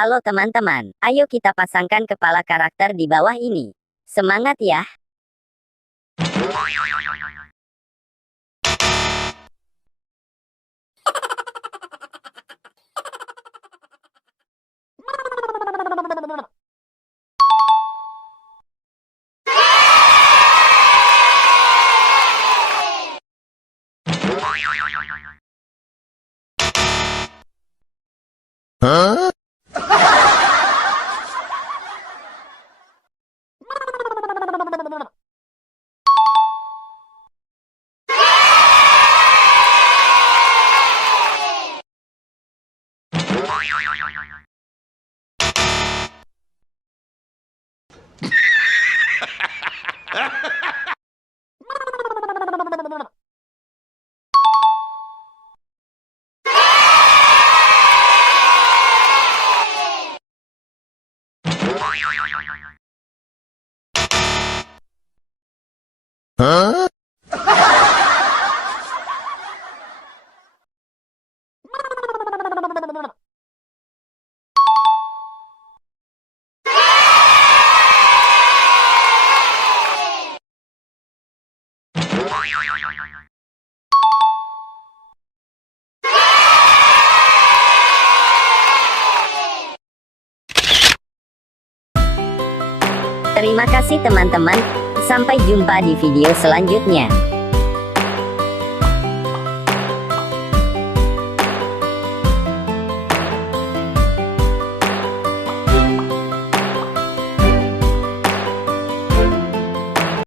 Halo teman-teman, ayo kita pasangkan kepala karakter di bawah ini. Semangat ya! Terima kasih teman-teman, sampai jumpa di video selanjutnya.